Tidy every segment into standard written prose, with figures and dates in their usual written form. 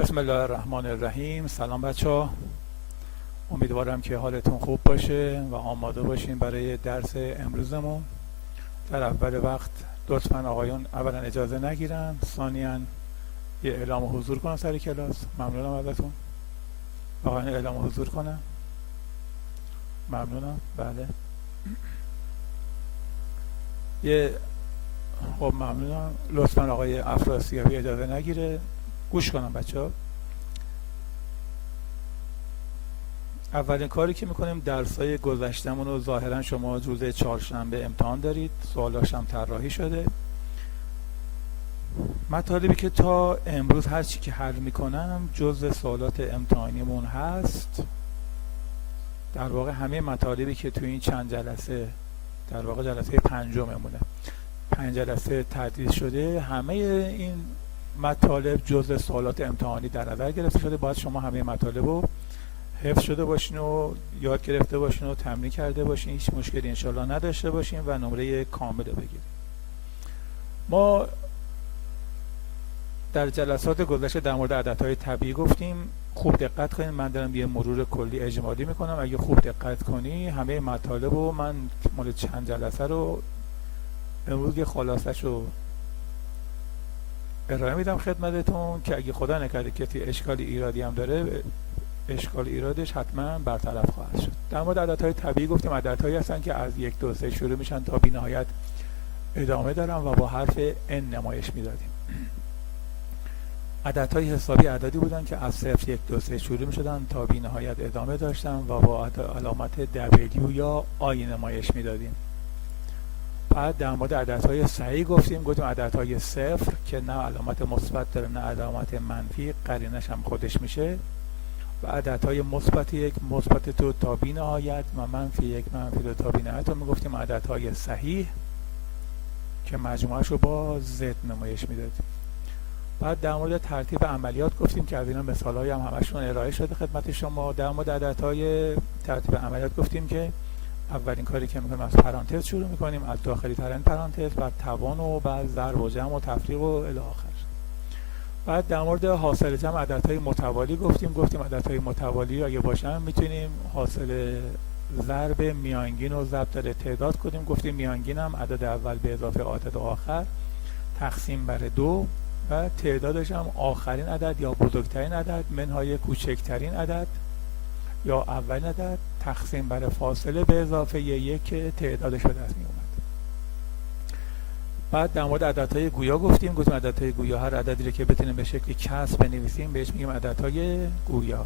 بسم الله الرحمن الرحیم. سلام بچه ها، امیدوارم که حالتون خوب باشه و آماده باشین برای درس امروزمون. در اول وقت لطفا آقایون اولا اجازه نگیرن، ثانیا یه اعلام حضور کنن سر کلاس. ممنونم ازتون. آقایون اعلام حضور کنن. ممنونم. بله خب ممنونم. لطفا آقای افراسیابی اجازه نگیره. گوش کنم بچه ها. اولین کاری که میکنیم درسای گذشتمون رو، ظاهرا شما روز چهارشنبه امتحان دارید، سوالاش هم طراحی شده. مطالبی که تا امروز هر چی که حل میکنم جزء سوالات امتحانیمون هست. در واقع همه مطالبی که توی این چند جلسه، در واقع جلسه پنجممونه، 5 جلسه تدریس شده، همه این مطالب جزء سوالات امتحانی در نظر گرفته شده. باید شما همه مطالب رو حفظ شده باشین و یاد گرفته باشین و تمرین کرده باشین، هیچ مشکلی انشالله نداشته باشین و نمره کامل بگیرید. ما در جلسات گذشته در مورد عددهای طبیعی گفتیم. خوب دقت کنین، من دارم یه مرور کلی اجمالی میکنم. اگه خوب دقت کنی همه مطالب رو من مال چند جلسه رو امروز یه خلاصش رو ارائه میدم خدمتتون که اگه خدا نکرده کسی اشکالی ایرادی هم داره، اشکال ایرادش حتما برطرف خواهد شد. در مورد عددهای طبیعی گفتیم عددهایی هستن که از 1 2 3 شروع میشن تا بی‌نهایت ادامه دارن و با حرف n نمایش میدادیم. عددهای حسابی عددی بودن که از 0 1 2 3 شروع میشدن تا بی‌نهایت ادامه داشتن و با علامت W یا I نمایش میدادیم. بعد در مورد عددهای صحیح گفتیم عددهای صفر که نه علامت مثبت داره نه علامت منفی، قرینش هم خودش میشه، و عددهای مثبت 1 مثبت 2 تا بی‌نهایت و منفی 1 منفی 2 تا بی‌نهایت رو میگفتیم عددهای صحیح که مجموعش رو با Z نمایش میدادیم. بعد در مورد ترتیب عملیات گفتیم که از اینا مثال‌های هم همشون ارائه شده خدمت شما. در مورد عددهای ترتیب عملیات گفتیم که اولین کاری که میکنیم از پرانتز شروع میکنیم، از داخلی ترین پرانتز، بعد توان و بعد ضرب و جمع و تفریق و الی آخر. بعد در مورد حاصل جمع عددهای متوالی گفتیم عددهای متوالی اگه باشن میتونیم حاصل ضرب میانگین و ضرب در تعداد کنیم. گفتیم میانگین هم عدد اول به اضافه عدد آخر تقسیم بر 2 و تعدادش هم آخرین عدد یا بزرگترین عدد منهای کوچکترین عدد یا اولین عدد تقسیم بر فاصله به اضافه 1 که تعدادش به دست می اومد. بعد در مورد عددهای گویا گفتیم عددهای گویا هر عددی رو که بتونیم به شکل کسر بنویسیم بهش میگیم عددهای گویا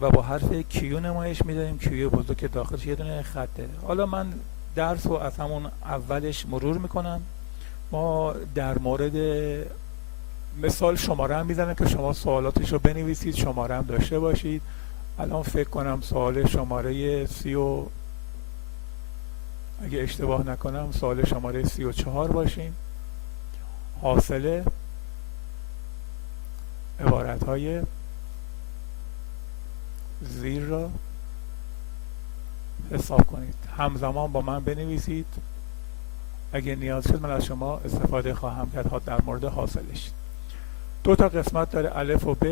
و با حرف کیو نمایش میداریم. کیو بزرگ که داخلش یه دونه خطه. حالا من درس رو از همون اولش مرور میکنم. ما در مورد مثال شماره هم میزنم که شما سوالاتش رو بنویسید، شماره هم داشته باشید. الان فکر کنم سوال شماره 30 اگه اشتباه نکنم سوال شماره 34 باشیم. حاصل عبارتهای زیر را حساب کنید. همزمان با من بنویسید. اگه نیاز شد من از شما استفاده خواهم کرد در مورد حاصلش. 2 تا قسمت داره، الف و ب.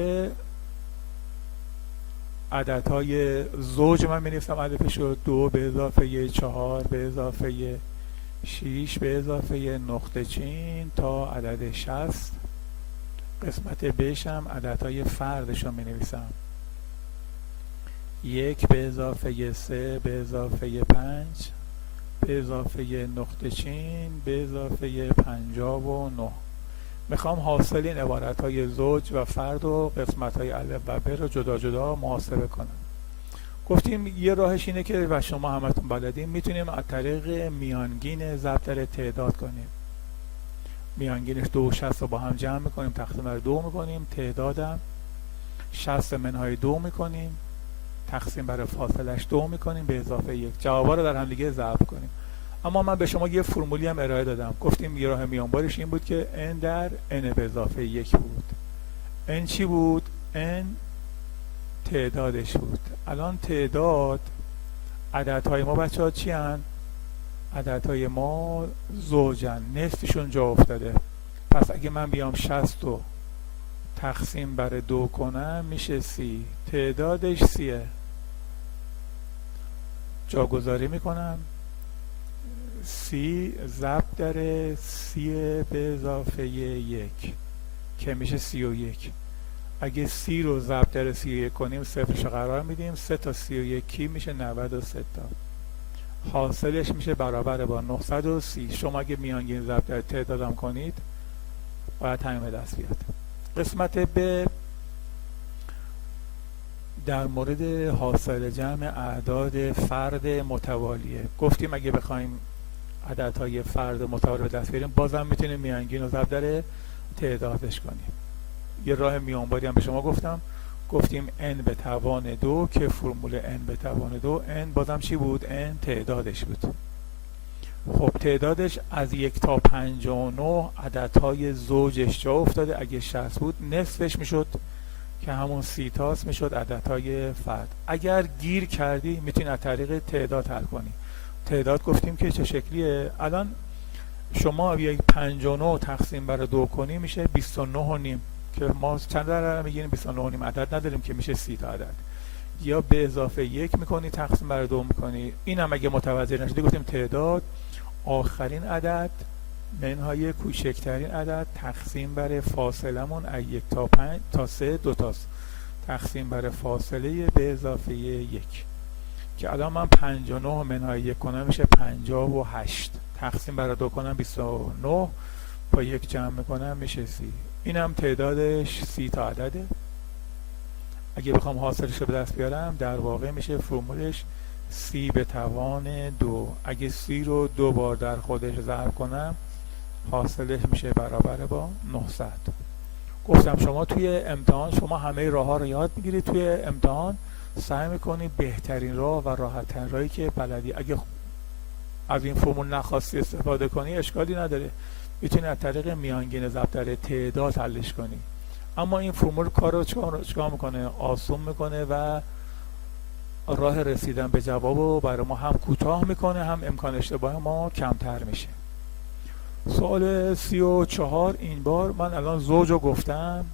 عددهای زوج من می‌نویسم الفش رو 2 به اضافه 4 به اضافه 6 به اضافه نقطه چین تا عدد 60. قسمت بش هم عددهای فردش رو می‌نویسم 1 به اضافه 3 به اضافه 5 به اضافه نقطه چین به اضافه 59. میخوام حاصل این عبارتهای زوج و فرد و قسمتهای الف و ب رو جدا جدا محاسبه کنم. گفتیم یه راهش اینه که و شما همتون بلدین، میتونیم از طریق میانگین ضرب در تعداد کنیم. میانگینش 2 و 60 رو با هم جمع میکنیم، تقسیم بر 2 میکنیم، تعدادم 60 منهای 2 میکنیم، تقسیم بر فاصلش 2 میکنیم به اضافه 1. جوابا رو در هم دیگه ضرب کنیم. اما من به شما یه فرمولی هم ارائه دادم. گفتیم یه راه میانبارش این بود که n در n به اضافه 1 بود. n چی بود؟ n تعدادش بود. الان تعداد عددهای ما بچه ها چی هن؟ عددهای ما زوجن، نصفشون جا افتاده. پس اگه من بیام 60 رو تقسیم بر 2 کنم میشه 30. تعدادش 30. جاگذاری میکنم. 30 ضرب در 30 به اضافه 1 که میشه 31. اگه 30 رو ضرب در 31 کنیم صفرش قرار میدیم. 3 تا 31 میشه 93 تا. حاصلش میشه برابر با 930. شما اگه میانگین ضرب در تعدادم کنید باید همین به دست بیاد. قسمت ب در مورد حاصل جمع اعداد فرد متوالیه. گفتیم اگه بخوایم عددهای فرد متوالی به دست بیاریم بازم میتونیم میانگین رو ضرب در تعدادش کنیم. یه راه میانباری هم به شما گفتیم n به توان 2 که فرمول n به توان 2 n بازم چی بود؟ n تعدادش بود. خب تعدادش از 1 تا 59 عددهای زوجش جا افتاده. اگه 60 بود نصفش میشد که همون 30 تاست، میشد عددهای فرد. اگر گیر کردی میتونی از طریق تعداد حل کنی. تعداد گفتیم که چه شکلیه. الان شما یک 59 تقسیم بر 2 کنی میشه 29 و نیم که ما چند عدد میگیریم؟ 29 و نیم عدد نداریم که میشه 30 تا عدد. یا به اضافه 1 میکنی تقسیم بر 2 میکنی. این هم اگه متوجه نشدی گفتیم تعداد آخرین عدد منهای کوچکترین عدد تقسیم بر فاصلمون از 1 تا 5 تا 3 2 تاست. تقسیم بر فاصله به اضافه 1 که الان من 59 منهای 1 کنم میشه 58. تقسیم بر 2 کنم 29 با 1 جمع میکنم میشه 30. این هم تعدادش 30 تا عدده. اگه بخوام حاصلش رو به دست بیارم در واقع میشه فرمولش 30 به توان 2. اگه 30 رو 2 بار در خودش ضرب کنم حاصلش میشه برابر با 900. گفتم شما توی امتحان شما همه راه ها رو یاد میگیرید. توی امتحان سعی میکنید بهترین راه و راحت ترین راهی که بلدی. اگه از این فرمول نخواستی استفاده کنی اشکالی نداره، میتونی از طریق میانگین ضرب در تعداد حلش کنی. اما این فرمول کار رو چیکار میکنه؟ آسون میکنه و راه رسیدن به جواب رو برای ما هم کوتاه میکنه، هم امکان اشتباه ما کمتر میشه. سوال 34 این بار من الان زوج رو گفتم،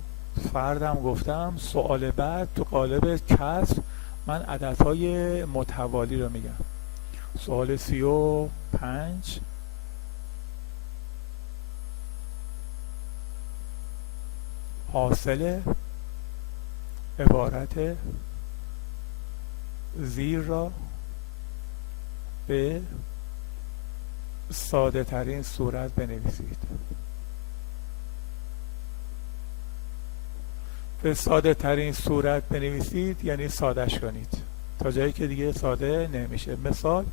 فردم گفتم. سوال بعد تو قالب کسر من عددهای متوالی رو میگم. سوال 35 حاصل عبارت زیر را به ساده ترین صورت بنویسید. به ساده ترین صورت بنویسید یعنی سادهش کنید تا جایی که دیگه ساده نمیشه. مثال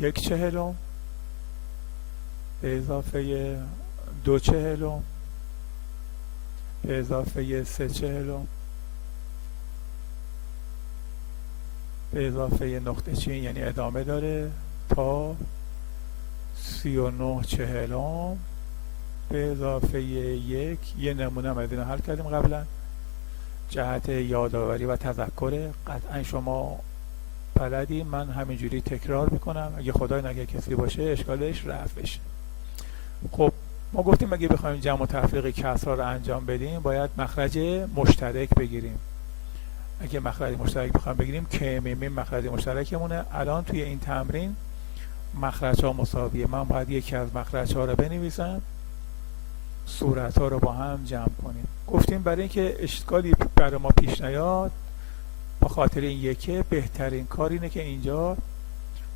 1/40 به اضافه 2/40 به اضافه 3/40 به اضافه نقطه چین یعنی ادامه داره تا 39/40 به اضافه 1. یه نمونه هم از اینا حل کردیم قبلا. جهت یادآوری و تذکر قطعا شما بلدی، من همینجوری تکرار میکنم. اگه خدای نگه کسی باشه اشکالش رفع بشه. خب ما گفتیم اگه بخوایم جمع و تفریق کسرها رو انجام بدیم باید مخرج مشترک بگیریم. اگه مخرج مشترک بخوایم بگیریم که میمیم مخرج مشترکمونه. الان توی این تمرین مخرج ها مساویه. من باید یکی از مخرج ها رو بنویسم، صورت ها رو با هم جمع کنیم. گفتیم برای اینکه اشکالی برای ما پیش نیاد با خاطر این یکه بهترین کار اینه که اینجا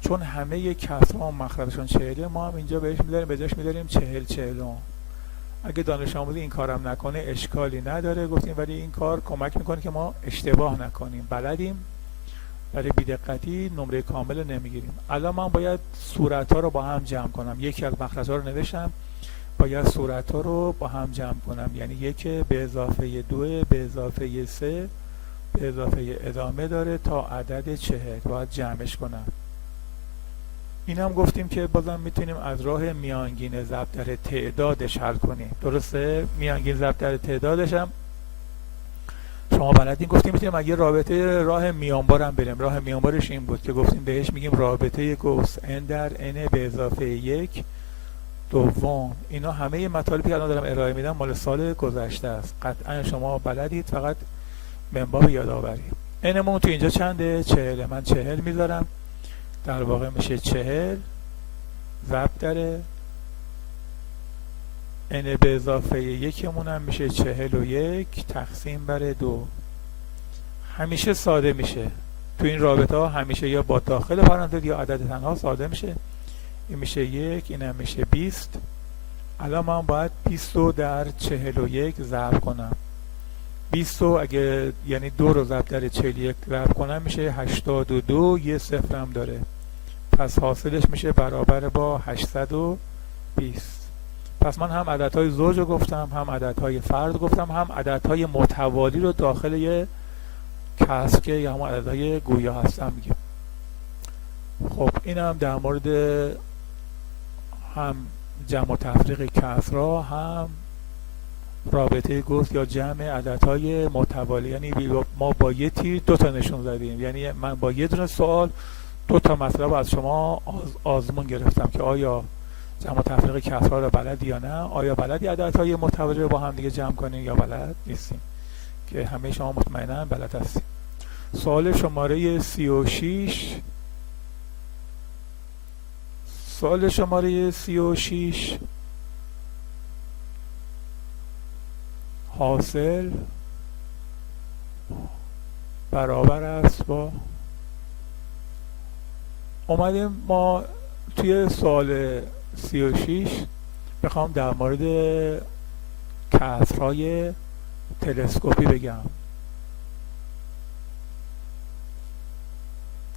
چون همه کسرها مخرجشون 40 ما هم اینجا بهش میذاریم، به جاش میذاریم 40/40. اگه دانش آموزی این کارم نکنه اشکالی نداره گفتیم، ولی این کار کمک میکنه که ما اشتباه نکنیم. بلدیم برای بی‌دقتی نمره کامل نمیگیریم. الان من باید صورت ها رو با هم جمع کنم. یکی از مخرج ها رو نوشتم، باید صورت ها رو با هم جمع کنم. یعنی 1 به اضافه 2 به اضافه 3 به اضافه ادامه داره تا عدد 40. باید جمعش کنم. این هم گفتیم که بازم میتونیم از راه میانگین ضرب در تعدادش حل کنیم. درسته؟ میانگین ضرب در تعدادش هم شما بلدین. گفتیم میتونیم اگه رابطه راه میانبار هم بریم. راه میانبارش این بود که گفتیم بهش میگیم رابطه گوس n در n به اضافه 1 دوم، اینا همه مطالبی که الان دارم ارائه میدم مال سال گذشته است، قطعا شما بلدید، فقط من باب یادآوری. اینمون تو اینجا چنده؟ 40. من 40 میذارم، در واقع میشه 40 ضرب در n به اضافه 1 هم میشه 41 تقسیم بر 2. همیشه ساده میشه تو این رابطه ها، همیشه یا با داخل پرانتز یا عدد تنها ساده میشه. این میشه 1، این هم میشه 20. الان من باید 20 رو در 41 ضرب کنم. 20 رو اگه یعنی 2 رو ضرب در 41 ضرب کنم میشه 82. یه صفر هم داره، پس حاصلش میشه برابر با 820. پس من هم عددهای زوج رو گفتم، هم عددهای فرد گفتم، هم عددهای متوالی رو داخل یه کسر که یا همون عددهای گویا هستم میگم. خب این هم در مورد هم جمع و تفریق کسرها، هم رابطه گفت یا جمع عددهای متوالی. یعنی ما با یه تیر 2 تا نشون زدیم، یعنی من با یه دونه سوال 2 تا مطلب از شما آزمون گرفتم که آیا جمع و تفریق کسرها رو بلدی یا نه، آیا بلدی عددهای متوالی رو با هم دیگه جمع کنیم یا بلد نیستیم، که همه شما مطمئنا بلد هستید. سوال شماره 36. سوال شماره 36، حاصل برابر است با، اومدیم ما توی سوال 36 بخوام در مورد کسرهای تلسکوپی بگم.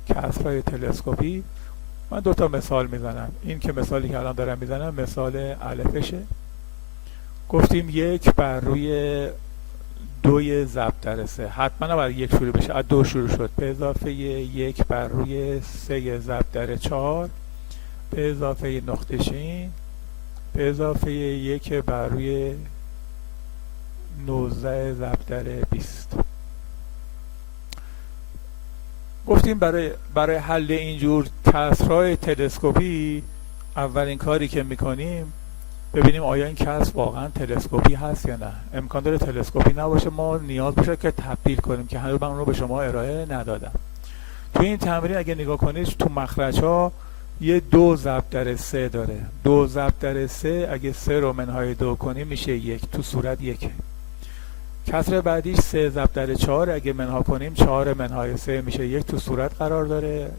کسرهای تلسکوپی من 2 تا مثال میزنم. این که مثالی که الان دارم میزنم مثال الفشه. گفتیم 1 بر روی 2 ضرب در 3، حتما نباید 1 شروع بشه، از 2 شروع شد، به اضافه 1 بر روی 3 ضرب در 4، به اضافه نقطه چین، به اضافه 1 بر روی 19 ضرب در 20. گفتیم برای حل اینجور کسرهای تلسکوپی اولین کاری که میکنیم ببینیم آیا این کسر واقعا تلسکوپی هست یا نه. امکان داره تلسکوپی نباشه، ما نیاز بشه که تبدیل کنیم، که هنوز من اون رو به شما ارائه ندادم. توی این تمرین اگه نگاه کنید تو مخرج ها یه 2 ضرب در 3 داره. 2 ضرب در 3 اگه 3 رو منهای 2 کنیم میشه 1، تو صورت 1. کسر بعدیش 3 ضرب در 4، اگه منها کنیم 4 منهای 3 میشه 1، تو صورت قرار داره.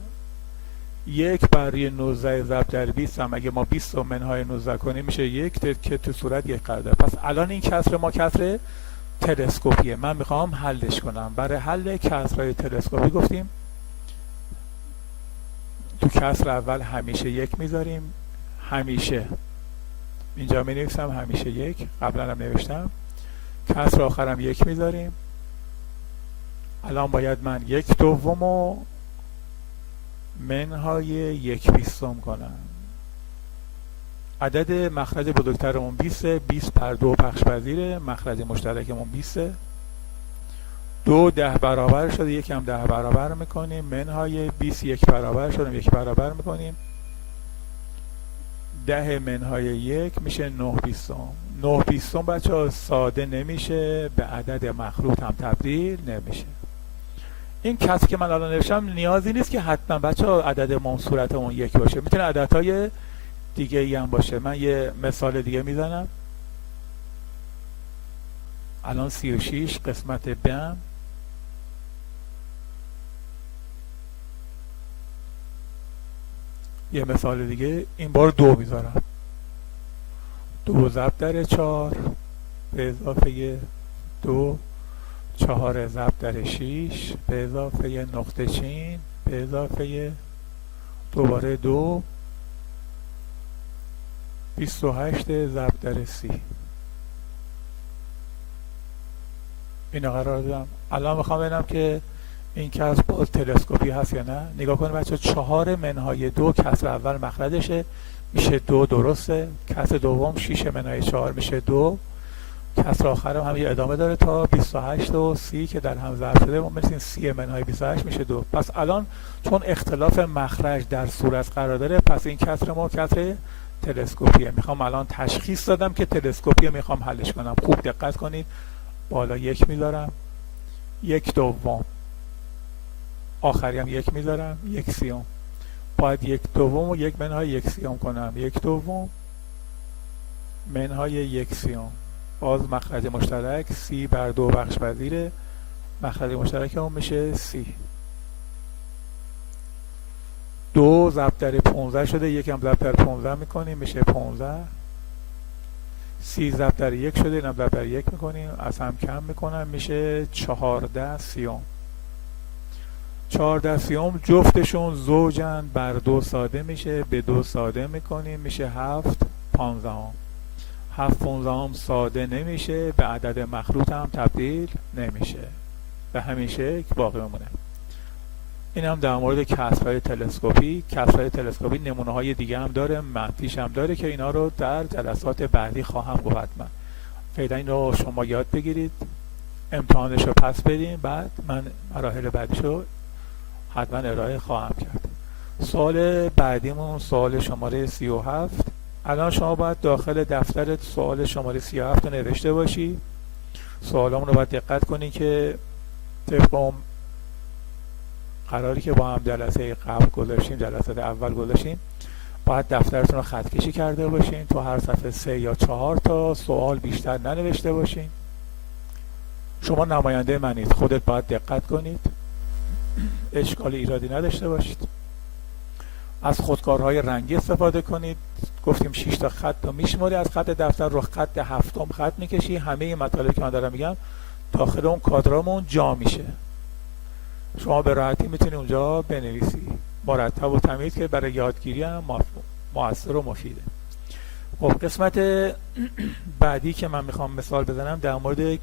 1 بر روی 19 ضرب در 20 هم اگه ما 20 رو منهای 19 کنیم میشه 1 که تو صورت 1 قرار داره. پس الان این کسر ما کسر تلسکوپیه، من میخوام حلش کنم. برای حل کسرهای تلسکوپی گفتیم تو کسر اول همیشه 1 میذاریم، همیشه اینجا می نویسم همیشه 1، قبلا هم نوشتم. کسر آخرم 1 میذاریم. الان باید من 1/2 رو منهای 1/20 کنم. عدد مخرج بزرگترمون 20، 20 پر 2 پخش پذیره، مخرج مشترکمون 20. 2 10 برابر شده، 1 هم 10 برابر میکنیم، منهای 20 1 برابر شده، 1 برابر میکنیم. 10 منهای 1 میشه 9/20. 9/20 بچه ها ساده نمیشه، به عدد مخلوط هم تبدیل نمیشه. این کسر که من الان نوشتم نیازی نیست که حتما بچه ها عدد صورتمون 1 باشه، میتونه عددهای دیگه ای هم باشه. من یه مثال دیگه میزنم. الان 36 قسمت بم، یه مثال دیگه، این بار 2 میذارم. 2 ضرب در 4 به اضافه 2، 4 ضرب در 6 به اضافه نقطه چین به اضافه دوباره 2، 28 ضرب در 30. اینو قرار دادم. الان میخوام ببینم که این کسر باز تلسکوپی هست یا نه. نگاه کنید بچه 4 منهای 2 کسر اول مخرجشه میشه 2، درسته. کسر دوم 6 منهای 4 میشه 2. کسر آخر هم یه ادامه داره تا 28 و 30 که در هم ضرب شده، ما میرسیم 30 منهای 28 میشه 2. پس الان چون اختلاف مخرج در صورت قرار داره، پس این کسر ما کسر تلسکوپیه. میخوام الان تشخیص دادم که تلسکوپیه، میخوام حلش کنم. خوب دقت کنید، بالا 1 میذارم، 1/2، آخری هم 1 میذارم، 1/30. باید 1/2 و 1/1 کنم، 1/2 منهای 1/30. باز مخرج مشترک 30/2 بخش پذیره، مخرج مشترک اون میشه 30. 2 ضرب در 15 شده، یکم ضرب در 15 میکنیم میشه 15. 30 ضرب در 1 شده، اینم ضرب در 1 میکنیم، از هم کم میکنم میشه 14/30. 14/30 جفتشون زوجن، بر 2 ساده میشه، به 2 ساده میکنیم میشه 7/15. 7/15 ساده نمیشه، به عدد مخروط هم تبدیل نمیشه، به همین شکل باقی میمونه. این هم در مورد کسرهای تلسکوپی. کسرهای تلسکوپی نمونه های دیگه هم داره، منفیش هم داره که اینا رو در جلسات بعدی خواهم گفت. حتما فعلا این رو شما یاد بگیرید، امتحانش رو پس بدین، بعد من مراحل بعدیش رو حتما ارائه خواهم کرد. سوال بعدیمون سوال شماره 37. الان شما باید داخل دفتر سوال شماره 37 رو نوشته باشی. سوالامون رو باید دقت کنی که طبق قراری که با هم جلسه قبل گذاشتیم، جلسات اول گذاشتیم، باید دفترتون رو خط کشی کرده باشین، تو هر صفحه 3 یا 4 تا سوال بیشتر ننوشته باشین. شما نماینده منید، خودت باید دقت کنید، اشکال ایرادی نداشته باشید. از خودکارهای رنگی استفاده کنید. گفتیم 6 تا خط رو میشماری، از خط دفتر رو خط هفتم خط میکشی، همه مطالبی که من دارم میگم داخل اون کادرامون جا میشه. شما به راحتی میتونی اونجا بنویسی، مرتب و تمیز، که برای یادگیری هم مؤثر و مفیده. خب قسمت بعدی که من میخوام مثال بزنم در مورد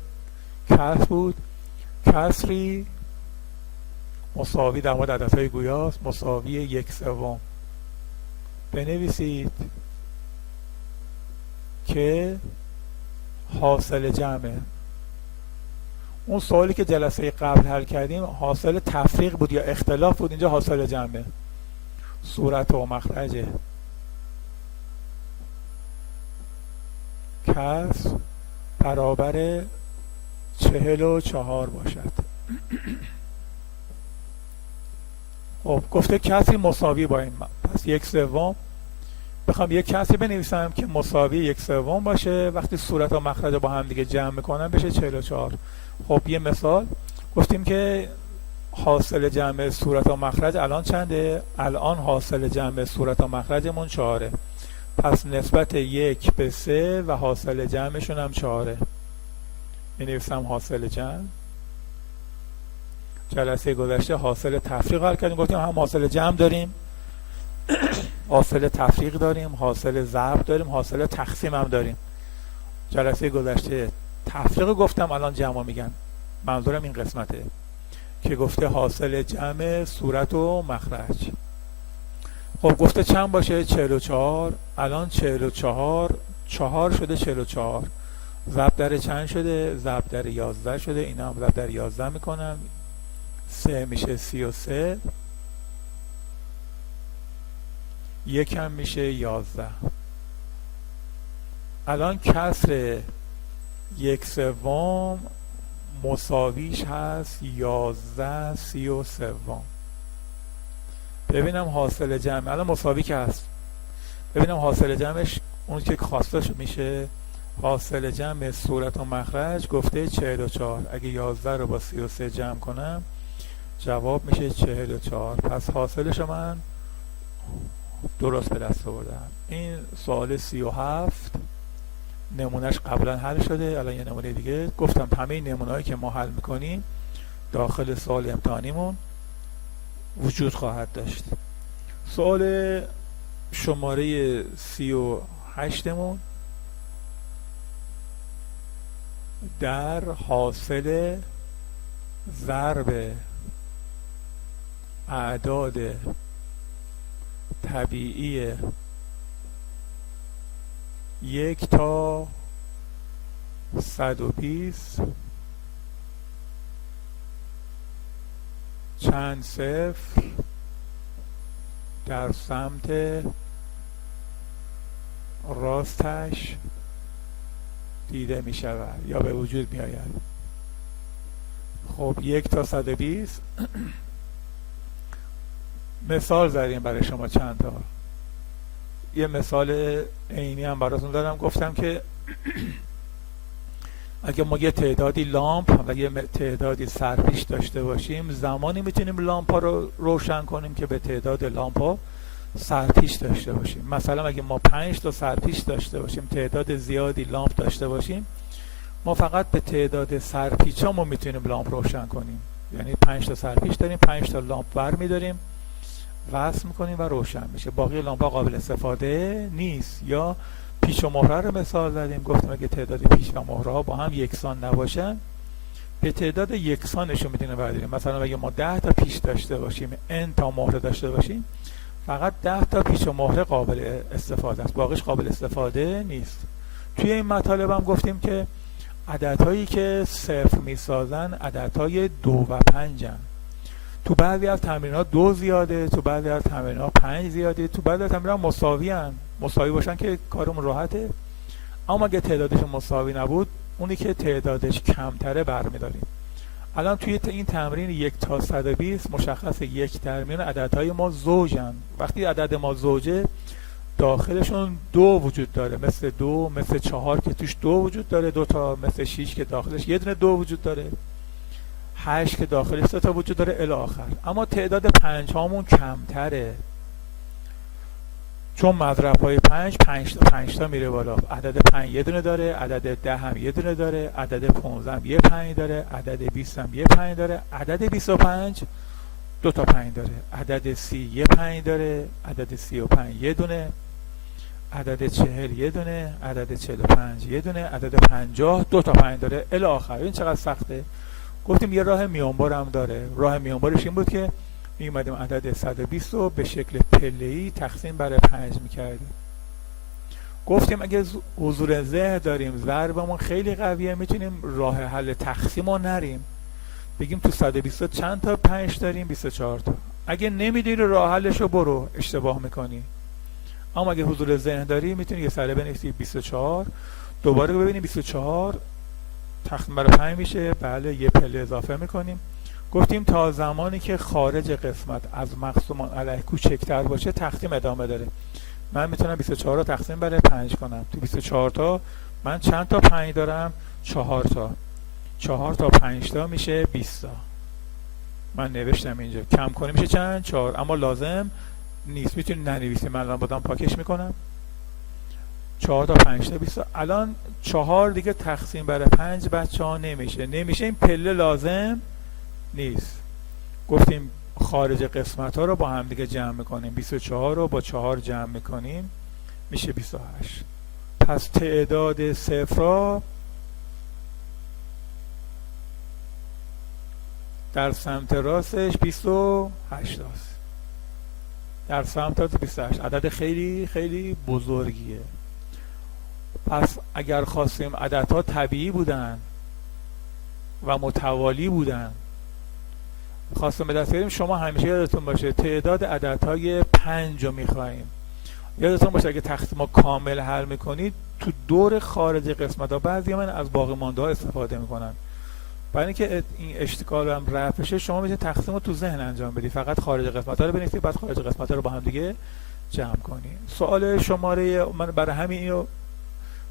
کسر بود. کسری مساوی در مورد عددهای گویاست، مساوی 1/3 بنویسید که حاصل جمعه. اون سوالی که جلسه قبل حل کردیم حاصل تفریق بود یا اختلاف بود، اینجا حاصل جمعه. صورت و مخرج کسر برابر 44 باشد. خب گفته کسری مساوی با این، پس 1/3. بخوام یک کسری بنویسم که مساوی 1/3 باشه، وقتی صورت و مخرج با هم دیگه جمع میکنم بشه 44. خب یه مثال گفتیم که حاصل جمع صورت و مخرج الان چنده؟ الان حاصل جمع صورت و مخرجمون 4. پس نسبت 1/3 و حاصل جمعشون هم 4. می‌نویسم حاصل جمع. جلسه گذشته حاصل تفریق حل کردیم، گفتیم هم حاصل جمع داریم، حاصل تفریق داریم، حاصل ضرب داریم، حاصل تقسیم هم داریم. جلسه گذشته تفریق گفتم، الان جمع میگن. منظورم این قسمته که گفته حاصل جمع صورت و مخرج. خب گفته چند باشه؟ 44. الان 44 4 شده 44. ضرب در چند شده؟ ضرب در 11 شده. اینا هم ضرب در 11 میکنم، 3 میشه 33، یکم میشه 11. الان کسر 1/3 مساویش هست 11/33. ببینم حاصل جمع الان مساوی که هست، ببینم حاصل جمعش اون که خواسته میشه. حاصل جمع صورت و مخرج گفته 44. اگه 11 رو با 33 جمع کنم جواب میشه 44. پس حاصلش من درست به دست آوردم. این سوال 37 نمونهش قبلا حل شده. الان یه نمونه دیگه گفتم همه نمونه‌هایی که ما حل میکنیم داخل سوال امتحانیمون وجود خواهد داشت. سوال شماره 38 مون در حاصل ضرب اعداد طبیعی 1 تا 120 چند صفر در سمت راستش دیده می شود یا به وجود می آید. خب 1 تا 120 مثال زدیم برای شما چند تا. یه مثال عینی هم براتون دادم، گفتم که اگه ما یه تعدادی لامپ و یه تعدادی سرپیچ داشته باشیم، زمانی میتونیم لامپ ها رو روشن کنیم که به تعداد لامپ ها سرپیچ داشته باشیم. مثلا اگه ما 5 تا سرپیچ داشته باشیم، تعداد زیادی لامپ داشته باشیم، ما فقط به تعداد سرپیچ ها ما میتونیم لامپ روشن کنیم. یعنی 5 تا سرپیچ داریم، 5 تا لامپ برمیداریم، وصل میکنیم و روشن میشه. باقی لامپ ها قابل استفاده نیست. یا پیچ و مهره رو مثال زدیم، گفتم اگه تعداد پیچ و مهره ها با هم یکسان نباشن، به تعداد یکسانشون میتونیم برداریم. مثلا اگه ما 10 تا پیچ داشته باشیم، n تا مهره داشته باشیم، فقط 10 تا پیچ و مهره قابل استفاده است، باقیش قابل استفاده نیست. توی این مطالب هم گفتیم که عددهایی که صفر میسازن عددهای 2 و 5 هن. تو بعضی از تمرین‌ها 2 زیاده، تو بعضی از تمرین‌ها 5 زیاده، تو بعضی از تمرین‌ها مساوی هن. مساوی باشن که کارمون راحته. اما اگه تعدادش مساوی نبود، اونی که تعدادش کمتره برمی‌داریم. الان توی این تمرین 1 تا 120 مشخص یک درمیان عددهای ما زوجن. وقتی عدد ما زوجه، داخلشون 2 وجود داره، مثل 2، مثل 4 که توش 2 وجود داره 2 تا، مثل 6 که داخلش یه دونه 2 وجود داره، 8 که داخلش 3 تا وجود داره الی آخر. اما تعداد 5 هامون کمتره، چون مضرب های 5 تا میره بالا. عدد 5 یه دونه داره، عدد 10 هم یه دونه داره، عدد 15 هم یه 5 داره، عدد 20 هم یه 5 داره، عدد 25 2 تا 5 داره، عدد 30 یه 5 داره، عدد 35 یه دونه، عدد 40 یه دونه، عدد 45 یه دونه، عدد 50 2 تا 5 داره الی آخر. این چقدر سخته. گفتیم یه راه میانبر هم داره. راه میانبرش این بود که میومدیم عدد 120 رو به شکل پله‌ای تقسیم بر 5 میکردیم. گفتیم اگه حضور ذهن داریم، ضربمون خیلی قویه، میتونیم راه حل تقسیم رو نریم، بگیم تو 120 چند تا 5 داریم؟ 24 تا. اگه نمیدونی راه حلش رو برو، اشتباه میکنی. اما اگه حضور ذهن داری، میتونی یه سره بنویسی 24، دوباره ببینیم 24 تقسیم بر 5 میشه. بله، یه پله اضافه میکنیم. گفتیم تا زمانی که خارج قسمت از مقسوم علیه کوچکتر باشه، تقسیم ادامه داره. من میتونم 24 رو تقسیم بر 5 کنم. تو 24 تا من چند تا 5 دارم؟ 4 تا. 4 تا 5 تا میشه 20 تا. من نوشتم اینجا. کم کنیم میشه چند؟ 4. اما لازم نیست، میتونی ننویسی. من الان بازم پاکش میکنم. 4 تا 5 تا 20 تا. الان 4 دیگه تقسیم بر 5 بچه‌ها نمیشه. این پله لازم نیست. گفتیم خارج قسمت ها رو با هم دیگه جمع میکنیم. 24 رو با 4 جمع میکنیم، میشه 28. پس تعداد صفرها در سمت راستش 28 است. در سمت راست 28 عدد خیلی خیلی بزرگیه. پس اگر خواستیم عددها طبیعی بودن و متوالی بودن، خواستم به دست بیاریم، شما همیشه یادتون باشه تعداد عددهای 5 رو میخواییم. یادتون باشه اگه تقسیم کامل حل میکنید، تو دور خارج قسمت ها بعضی من از باقی مانده ها استفاده میکنن. برای اینکه این اشتغال هم رفع بشه، شما میتونید تقسیم رو تو ذهن انجام بدید، فقط خارج قسمت ها رو بنویسید، بعد خارج قسمت ها رو با هم دیگه جمع کنید. سوال شماره من برای همین اینو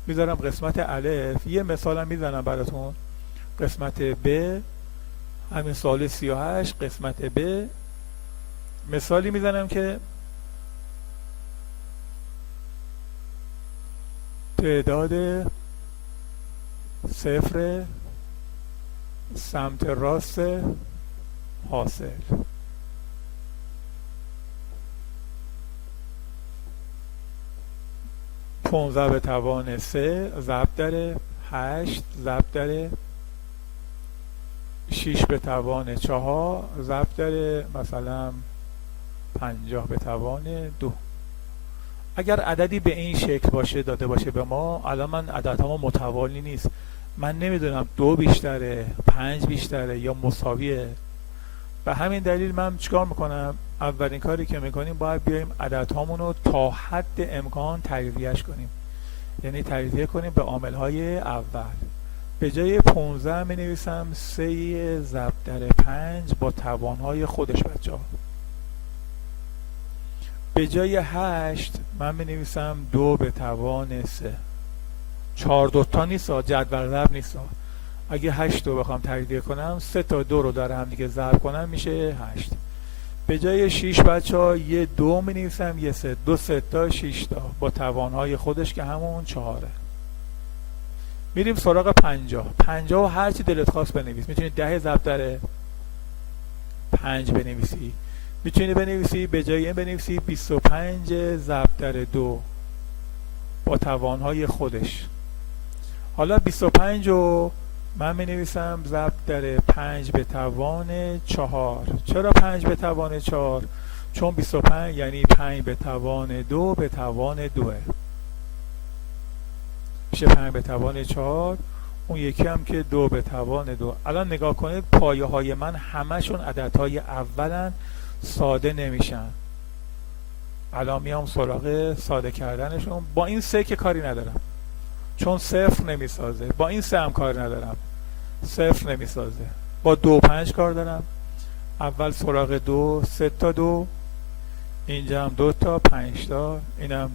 میذارم قسمت الف. یه مثالم میزنم براتون. قسمت ب، همین سوال 38 قسمت ب، مثالی میزنم که تعداد صفر سمت راست حاصل 15 به توان 3 ضرب در 8 ضرب در 6 به توان 4 ضرب در مثلا 50 به توان 2. اگر عددی به این شکل باشه داده باشه به ما، الان من عددها متوالی نیست، من نمیدونم 2 بیشتره 5 بیشتره یا مساویه. به همین دلیل من چیکار میکنم؟ اولین کاری که میکنیم باید بیایم عددهامون رو تا حد امکان تجزیه‌اش کنیم. یعنی تجزیه کنیم به عامل‌های اول. به جای 15 می نویسم 3 ضرب در 5 با توانهای خودش بچه ها. به جای 8 من می نویسم 2 به توان 3. 4 دوتا نیست، جدول ضرب نیست. اگه 8 رو بخوام تجزیه کنم 3 تا 2 رو در هم دیگه ضرب کنم میشه 8. به جای 6 بچه ها یه 2 می نویسم یه 3. 2 3 تا 6 تا با توانهای خودش که همون 4. میریم سراغ 50. 50 هر چی دلت خواست بنویس. میتونی 10 ضرب در 5 بنویسی، میتونی بنویسی به جای این بنویسی 25 ضرب در 2 با توانهای خودش. حالا 25 رو من می نویسم ضرب در 5 به توان 4. چرا 5 به توان 4؟ چون 25 یعنی 5 به توان 2 به توان 2 میشه 5 به توان 4، اون یکی هم که 2 به توان 2. الان نگاه کنید پایه های من همشون عددهای اولن، ساده نمیشن. الان میام سراغ ساده کردنشون. با این 3 که کاری ندارم چون صفر نمیسازه. با این 3 هم کار ندارم، صفر نمیسازه. با 2 5 کار دارم. اول سراغ 2 3 تا 2، اینجا هم 2 تا 5 تا، اینم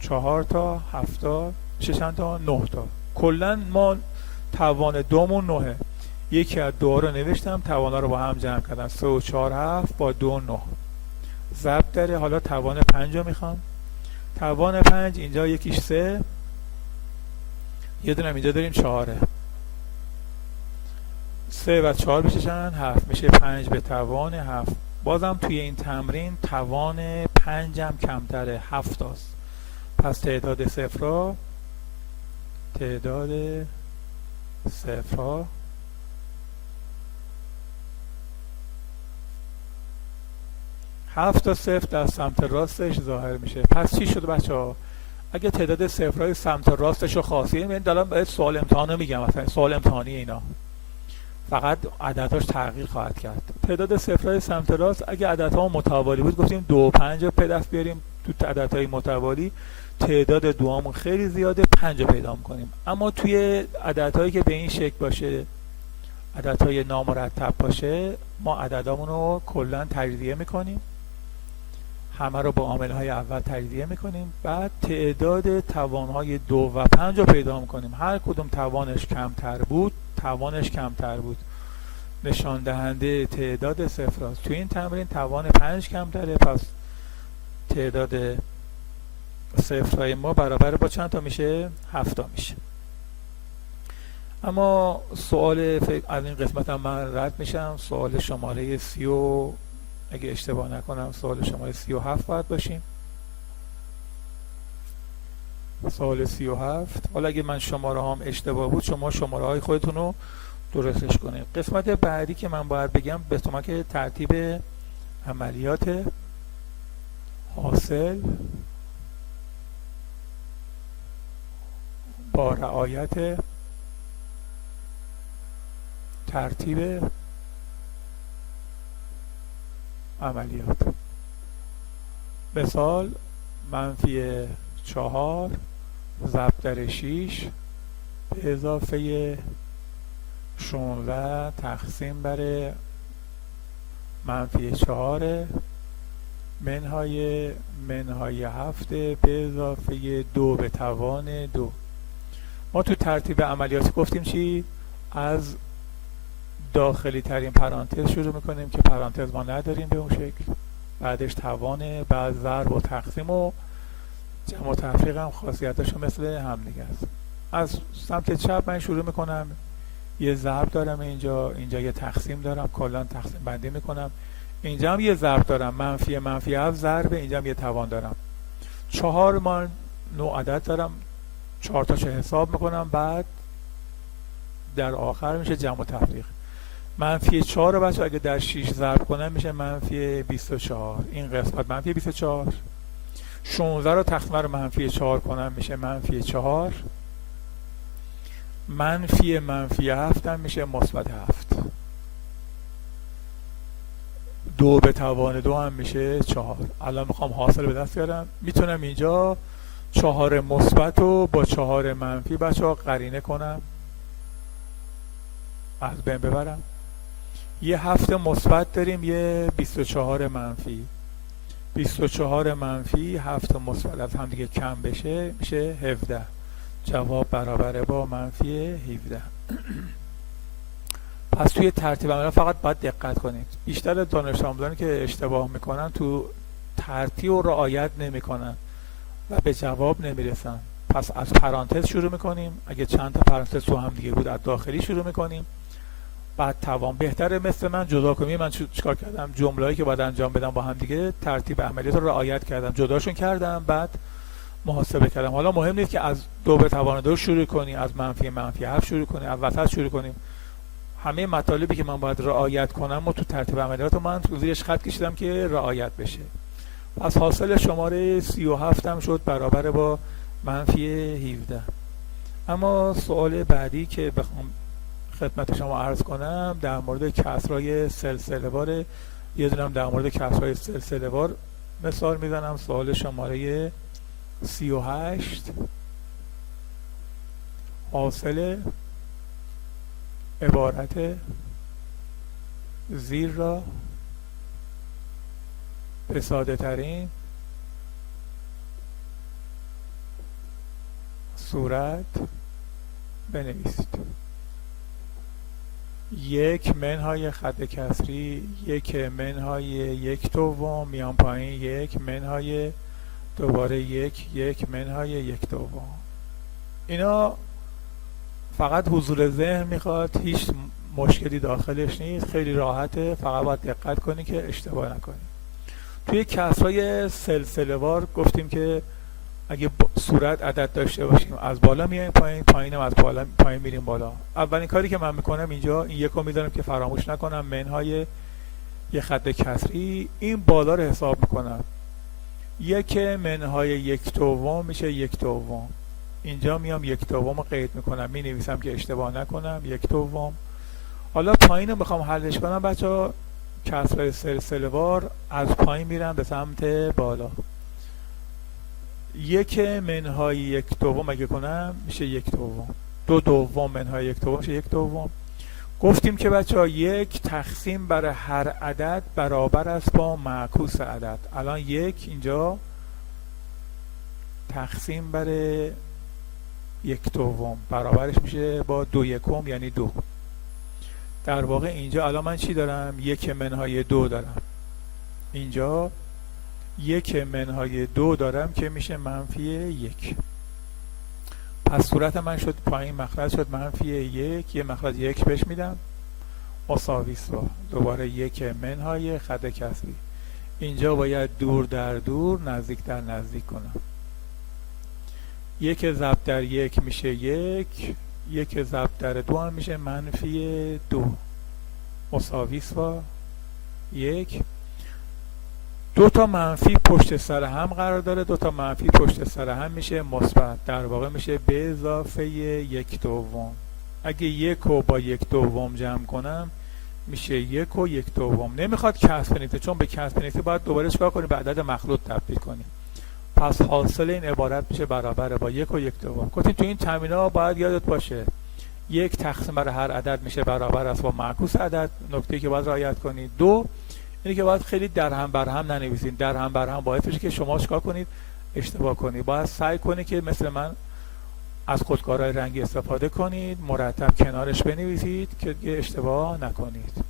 4 تا 7 تا، چند تا 9 تا. کلا ما توان دومون 9. یکی از 2 رو نوشتم، توانا رو با هم جمع کردم. 3 و 4 7 با 2 9 ضرب داره. حالا توان 5 رو میخوام. توان 5 اینجا یکیش 3، یه دونم اینجا داریم 4. 3 و 4 میشه چند؟ 7. میشه 5 به توان 7. بازم توی این تمرین توان 5 هم کمتره، 7 است. پس تعداد صفرها 7 تا صفر در سمت راستش ظاهر میشه. پس چی شده بچه ها؟ اگه تعداد صفرهای سمت راستش رو خواستید، یعنی دارم باید سوال امتحان میگم، مثلا سوال امتحانی اینا فقط عددهاش تغییر خواهد کرد. تعداد صفرهای سمت راست اگه عددها متوالی بود گفتیم 2 و 5 رو به دست بیاریم. تو عددهای متوالی تعداد دوامون خیلی زیاده، 5 رو پیدا میکنیم. اما توی عددهایی که به این شکل باشه، عددهای نامرتب باشه، ما عددامون رو کلا تجزیه میکنیم، همه رو با عاملهای اول تجزیه میکنیم، بعد تعداد توانهای 2 و 5 رو پیدا میکنیم. هر کدوم توانش کمتر بود نشان دهنده تعداد صفر است. توی این تمرین توان 5 کمتره، پس تعداد صفرهای ما برابر با چند تا میشه؟ 7 تا میشه. اما سوال از این قسمت هم من رد میشم. سوال شماره 30، اگه اشتباه نکنم سوال شماره 37 باید باشیم. سوال 37. حالا اگه من شماره هم اشتباه بود شما شماره های خودتون رو درستش کنید. قسمت بعدی که من باید بگم به که ترتیب عملیات حاصل با رعایت ترتیب عملیات. مثال -4 ضرب در 6 به اضافه 16 تقسیم بر -4 منهای 7 به اضافه 2 به توان 2. ما تو ترتیب عملیات گفتیم چی؟ از داخلی ترین پرانتز شروع میکنیم که پرانتز ما نداریم به اون شکل، بعدش توان، بعد ضرب و تقسیم و جمع و تفریق هم خاصیتاشون مثل هم دیگه است. از سمت چپ من شروع میکنم، یه ضرب دارم اینجا یه تقسیم دارم، کلا تقسیم بندی میکنم. اینجا هم یه ضرب دارم، -7 ضرب، اینجا هم یه توان دارم. 4 من نوع عدد دارم، 4 تاشو حساب میکنم، بعد در آخر میشه جمع و تفریق. -4 رو بچه اگه در 6 ضرب کنم میشه -24. این قسمت -24. 16 رو تقسیم بر -4 کنم میشه -4. -7 هم میشه -7. 2 به توان 2 هم میشه 4. الان میخوام حاصل به دست بیارم، میتونم اینجا 4 مثبت رو با 4 منفی بچه ها قرینه کنم، از بین ببرم. یه 7 مثبت داریم، یه 24 منفی. 24 منفی 7 مثبت از هم دیگه کم بشه میشه 17. جواب برابره با منفی 17. پس توی ترتیب عمل فقط باید دقت کنید. بیشتر دانش آموزانی که اشتباه میکنن تو ترتیب و رعایت نمیکنن و به جواب نمیرسن. پس از پرانتز شروع میکنیم، اگه چند تا پرانتز تو هم دیگه بود از داخلی شروع میکنیم، بعد توان. بهتره مثل من جدا کنیم. من چیکار کردم؟ جمله‌ای که باید انجام بدم با هم دیگه ترتیب عملیات رو رعایت کردم، جداشون کردم، بعد محاسبه کردم. حالا مهم نیست که از 2 به توان 2 شروع کنی، از منفی 7 شروع کنی، از وسط شروع کنیم. همه مطالبی که من باید رعایت کنم و تو ترتیب عملیات رو من زیرش خط کشیدم که رعایت بشه. پس حاصل شماره 37 هم شد برابر با منفی 17. اما سوال بعدی که بخوام خدمت شما عرض کنم در مورد کسرای سلسله وار. یه دونم در مورد کسرای سلسله وار مثال میزنم. سوال شماره 38. حاصل عبارت زیر را به ساده ترین صورت بنویسید. 1 منهای خط کسری 1 منهای 1 دوم میان پایین 1 منهای دوباره 1 منهای 1 دوم. اینا فقط حضور ذهن میخواد، هیچ مشکلی داخلش نیست، خیلی راحته. فقط باید دقت کنی که اشتباه نکنی. توی کسرای سلسله وار گفتیم که اگه صورت عدد داشته باشیم از بالا میایم پایین، پایینم از بالا پایین میریم بالا. اولین کاری که من میکنم اینجا این یکو میذارم که فراموش نکنم، منهای یه خط کسری این بالا رو حساب میکنم. 1 منهای 1 دوم میشه 1 دوم. اینجا میام 1 دوم رو قید میکنم، می نویسم که اشتباه نکنم 1 دوم. حالا پایین رو میخوام حلش کنم بچه ها. کسرای سلسله وار از پایین میرم به سمت بالا. 1 منهای 1 دوم اگه کنم میشه 1 دوم. 2 دوم منهای 1 دوم میشه 1 دوم. گفتیم که بچه ها 1 تقسیم بر هر عدد برابر است با معکوس عدد. الان 1 اینجا تقسیم بر 1 دوم برابرش میشه با 2 یکم یعنی 2. در واقع اینجا الان من چی دارم؟ 1 منهای 2 دارم. اینجا 1 منهای 2 دارم که میشه منفی 1. پس صورت من شد پایین مخرج شد منفی 1. یه مخرج 1 بهش میدم مساویس با دوباره 1 منهای خط کسری. اینجا باید دور در دور نزدیک در نزدیک کنم. 1 ضرب در 1 میشه 1. 1 ضرب در 2 هم میشه منفی 2 مساویس با 1. 2 تا منفی پشت سر هم قرار داره، 2 تا منفی پشت سر هم میشه مثبت. در واقع میشه به اضافه 1 دوم. اگه 1 رو با 1 دوم جمع کنم میشه 1 و 1 دوم. نمیخواد کسر بنویسه، چون به کسر بنویسه باید دوباره چیکار کنی؟ به عدد مخلوط تبدیل کنی. پس حاصل این عبارت میشه برابر با 1 و 1 دوم. گفتیم تو این تمرین‌ها باید یادت باشه 1 تقسیم بر هر عدد میشه برابر است با معکوس عدد. نکته‌ای که باید رعایت کنید 2 اینه که باید خیلی در هم بر هم ننویسید. در هم بر هم باعث میشه که شما چیکار کنید؟ اشتباه کنید. باید سعی کنید که مثل من از خودکارهای رنگی استفاده کنید، مرتب کنارش بنویسید که اشتباه نکنید.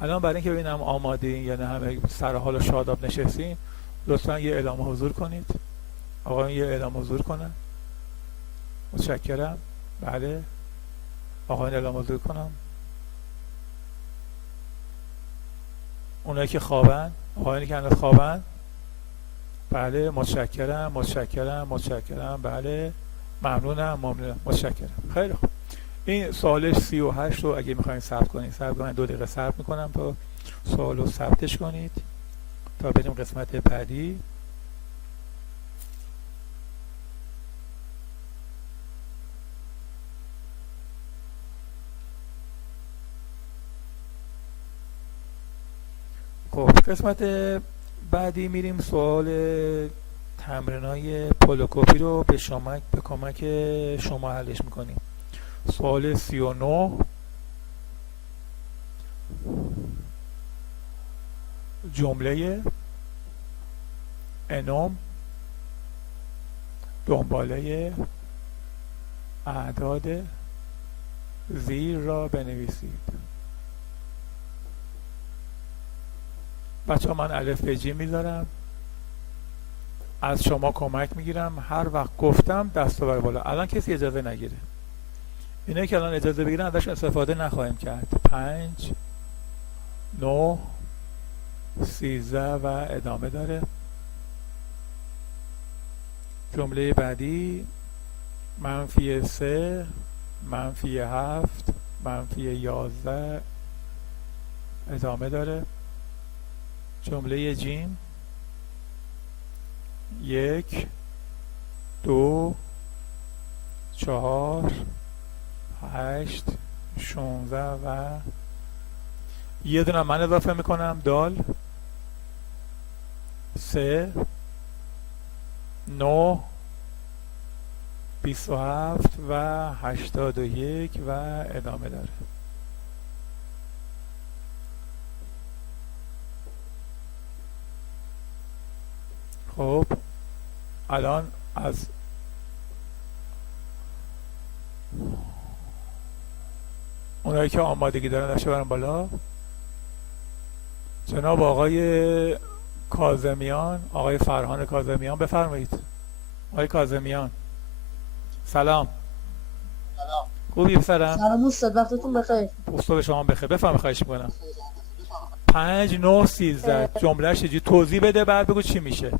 الان برای اینکه ببینم آمادین یا نه همه سر حال و شاداب نشستین، لطفا یه اعلام حضور کنید. آقایون یه اعلام حضور کنن. متشکرم. بله آقایون اعلام حضور کنم. اونایی که خوابن، آقایونی که هنوز خوابن. بله متشکرم متشکرم متشکرم. بله ممنونم متشکرم. خیلی خوب. این سوالش 38 رو اگه میخواین ثبت کنید ثبت کنید. 2 دقیقه صبر میکنم تا سوال رو ثبتش کنید تا بریم قسمت بعدی. خب قسمت بعدی میریم سوال تمرینای پولوکوپی رو به کمک شما حلش میکنیم. سوال 39، جمله انوم دنباله اعداد زیر را بنویسید. بچه ها من الف به جی میذارم، از شما کمک میگیرم، هر وقت گفتم دست بر بالا. الان کسی اجازه نگیره، اینه که الان اجازه بگیرن ازش استفاده نخواهیم کرد. 5 9 13 و ادامه داره. جمله بعدی -3 -7 -11 ادامه داره. جمله جیم 1 2 4 8 16 و یه دونه من اضافه میکنم. دال 3 9 27 و 81 و ادامه داره. خب الان از اونایی که آمادگی دارن داشته برن بالا. جناب آقای کاظمیان، آقای فرهان کاظمیان بفرمایید. آقای کاظمیان سلام. سلام. خوبی پسرم؟ سلام استاد، وقتتون بخیر. استاد شما بخیر. بفرمایید. خواهش می‌کنم. 5 9 13 جمله‌اش چجوری توضیح بده، بعد بگو چی میشه.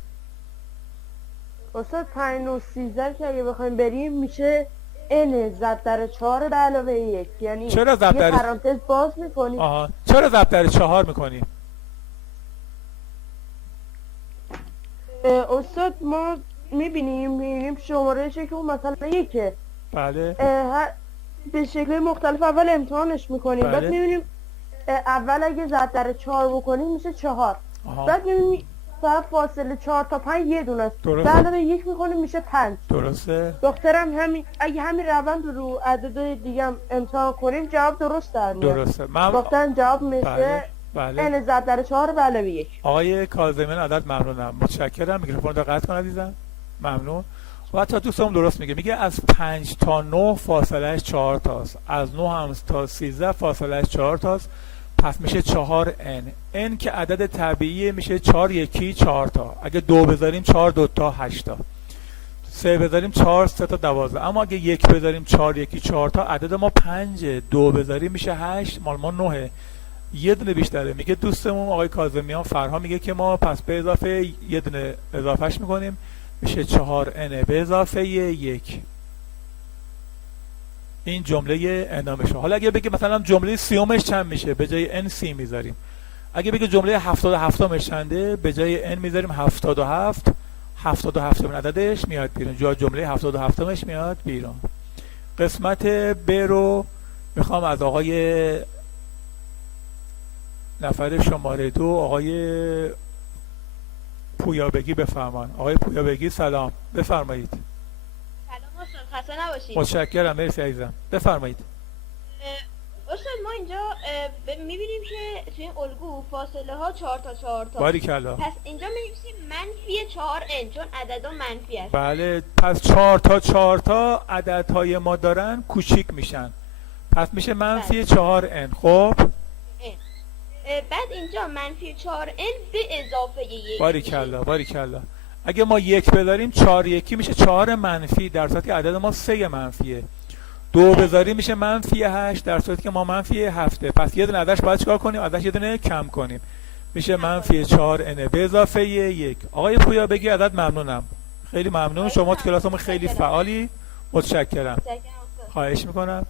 استاد 5 9 13 که اگه بخوایم بریم میشه n ضرب در 4 به علاوه 1. یعنی چرا ضرب در یه پرانتز باز می‌کنیم. آها، چرا ضرب در 4 می‌کنی؟ استاد ما میبینیم شماره شکل اون مثلا یکه. بله. به شکل مختلف اول امتحانش میکنیم. بله. بعد میبینیم اول اگه ضرب در 4 بکنیم میشه 4. آها. بعد میبینیم فقط فاصله 4 تا 5 یه دونه است. درسته. به علاوه 1 میکنیم میشه 5. درسته. دخترم اگه همین روند رو عدد دیگه هم امتحان کنیم جواب درست در میاد. درسته. من دخترم جواب میشه بله. بله. n ضرب در 4 به علاوه 1. آقای کاظمیان عدد ممنونم. متشکرم. میکروفون رو قطع کن عزیزم. ممنون. و حتی دوستم درست میگه از 5 تا 9 فاصلهش 4 تاست. از 9 هم تا 13 فاصلهش 4 تاست. پس میشه 4n. n که عدد طبیعی میشه 4 1 4 تا. اگه 2 بذاریم 4 2 تا 8 تا. 3 بذاریم 4 3 تا 12. اما اگه 1 بذاریم 4 1 4 تا عدد ما 5. 2 بذاریم میشه 8. مال ما 9. یه دونه بیشتره. میگه دوستمون آقای کاظمیان فرها میگه که ما پس به اضافه یه دونه اضافهش میکنیم میشه 4n به اضافه 1. این جمله اندامشه. حالا اگه بگه مثلا جمله سیومش چند میشه، به جای n 30 میذاریم. اگه بگه جمله 77 مش چنده، به جای n میذاریم 77. 77 من عددش میاد بیرون. جا جمله 77 مش میاد بیرون. قسمت ب رو میخوام از آقای نفر شماره 2 آقای پویابگی بفرمان. آقای پویابگی سلام. بفرمایید. سلام استاد، خسته نباشید. متشکرم. مرسی عزیزم. بفرمایید. استاد ما اینجا میبینیم که توی این الگو فاصله ها 4 تا 4 تا. باریکلا. پس اینجا می‌نویسیم منفی 4n چون عددا منفی است. بله. پس 4 تا 4 تا عددهای ما دارن کوچیک میشن. پس میشه منفی 4n. خب بعد اینجا منفی 4n به اضافه 1. باریکلا. باریکلا. اگه ما 1 بذاریم 4 1 میشه 4 منفی، در صورتی که عدد ما 3 منفیه. 2 بذاریم میشه منفی 8، در صورتی که ما منفی 7. پس یه دونه ازش باید چیکار کنیم؟ ازش یه دونه کم کنیم. میشه منفی 4n به اضافه 1. آقای پویا بگی عدد ممنونم. خیلی ممنون. شما تو کلاسمون خیلی فعالی. متشکرم. خواهش میکنم.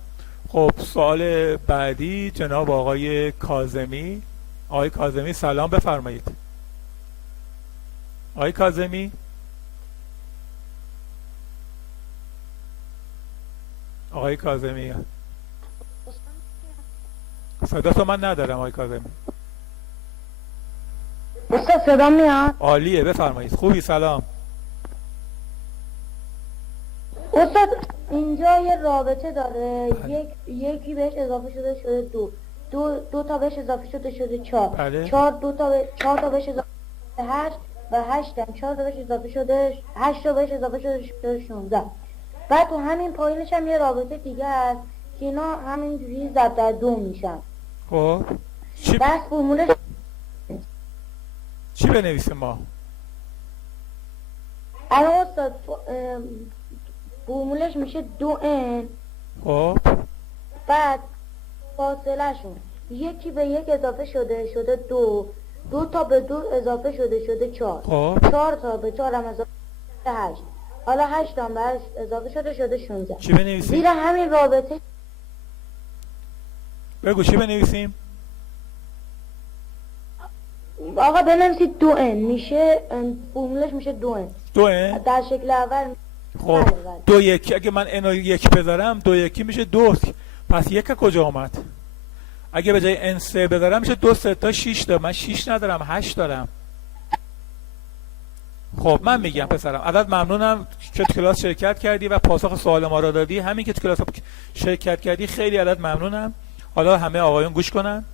خب سوال بعدی جناب آقای کاظمی. آقای کاظمی سلام. بفرمایید. آقای کاظمی. آقای کاظمی صدا تو من ندارم. آقای کاظمی استاد صدا میاد؟ عالیه. بفرمایید. خوبی؟ سلام. استاد اینجا یه رابطه داره، بله. یکی بهش اضافه شده دو تا بهش اضافه شده 4. بله. 4 4 تا بهش اضافه شده 8 و 8 هم 4 تا بهش اضافه شده 8 تا بهش اضافه شده 16. بعد تو همین پایینش هم یه رابطه دیگه هست که اینا همینجوری ضرب در 2 میشن. خب چی بس فرمولش چی بنویسیم ما؟ الان استاد فرمولش میشه 2n. خب بعد فاصله شون یکی به یک اضافه شده 2 تا به 2 اضافه شده 4. خب 4 تا به 4 هم اضافه شده 8. حالا 8 هم بهش اضافه شده 16. چی بنویسیم؟ زیر همین رابطه بگو چی بنویسیم؟ آقا بنویسید 2n میشه فرمولش میشه 2n 2 در شکل اول. خب بله، بله. 2 1 اگه من n رو 1 بذارم 2 1 میشه 2. پس 1 کجا اومد؟ اگه به جای n 3 بذارم میشه 2 3 تا 6 تا. من 6 ندارم 8 دارم. خب من میگم پسرم عدد ممنونم که تو کلاس شرکت کردی و پاسخ سوال ما را دادی. همین که تو کلاس شرکت کردی خیلی عدد ممنونم. حالا همه آقایون گوش کنن.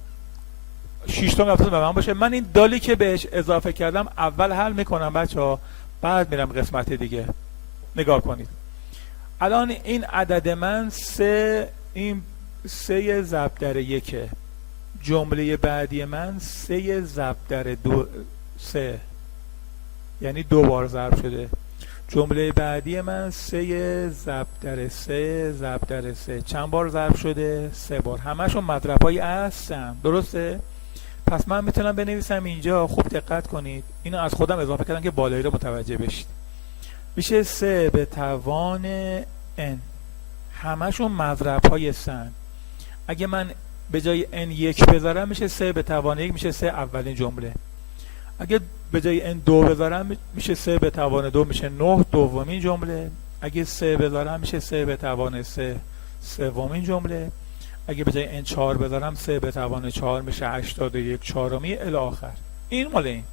6 تا به من باشه. من این دالی که بهش اضافه کردم اول حل میکنم بچه‌ها، بعد میرم قسمت دیگه. نگاه کنید الان این عدد من 3، این 3 ضرب در 1. جمله بعدی من 3 ضرب در 2، 3 یعنی 2 بار ضرب شده. جمله بعدی من 3 ضرب در 3 ضرب در 3 چند بار ضرب شده؟ 3 بار. همشون مضرب‌های هستن، درسته؟ پس من میتونم بنویسم اینجا، خوب دقت کنید، اینو از خودم اضافه کردم که بالایی رو متوجه بشید. میشه 3 به توان n. همشون مضرب‌های سن. اگه من به جای n 1 بذارم میشه 3 به توان 1، میشه 3 اولین جمله. اگه به جای n 2 بذارم میشه 3 به توان 2، میشه 9 دومین جمله. اگه 3 بذارم میشه 3 به توان 3 سومین جمله. اگه به جای n 4 بذارم 3 به توان 4 میشه 81 چهارمی الی آخر. این مال این.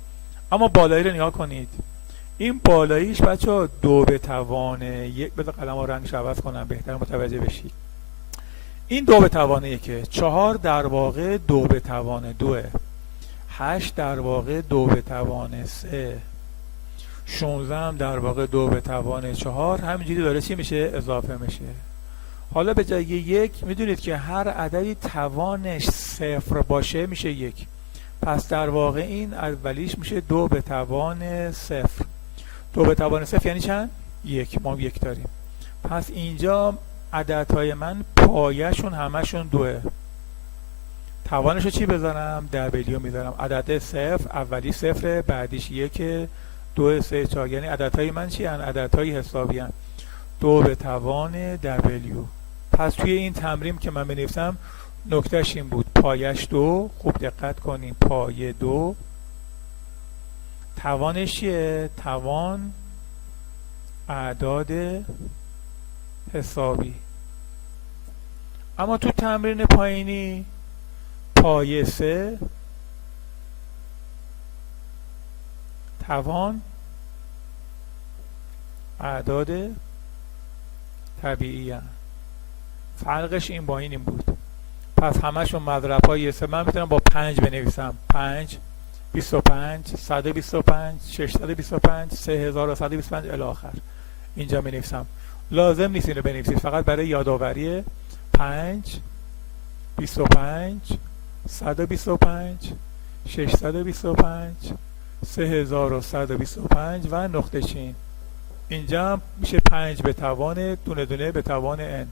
اما بالایی رو نگاه کنید. این بالاییش بچه ها 2 به توان 1. بذار قلم ها رنگش عوض کنم بهتر متوجه بشید. این 2 به توان 1، 4 در واقع 2 به توان 2، 8 در واقع 2 به توان 3، 16 هم در واقع 2 به توان 4، همینجوری داره چی میشه؟ اضافه میشه. حالا به جای 1 میدونید که هر عددی توانش 0 باشه میشه 1. پس در واقع این اولیش میشه 2 به توان 0. 2 به توان 0 یعنی چند؟ 1. ما 1 داریم. پس اینجا عددهای من پایه‌شون همشون 2. توانش رو چی بذارم؟ دبلیو میذارم. عدد 0 اولی 0 بعدیش 1 2 3 4 یعنی عددهای من چی هن؟ عددهای حسابی هن. 2 به توان دبلیو. پس توی این تمرین که من بنویسم نکتهش این بود، پایش 2، خوب دقت کنیم، پایه 2، توانش چیه؟ توان اعداد حسابی. اما تو تمرین پایینی پایه 3 توان اعداد طبیعی هست. فرقش این با این بود. پس همشون مضرب های 3. من میتونم با 5 بنویسم. 5 25 125 625 3125 الی آخر. اینجا بنویسم. لازم نیست اینو بنویسید، فقط برای یادآوری. 5 25 125 625 3125 و نقطه چین. اینجا هم میشه 5 به توان دونه دونه به توان n.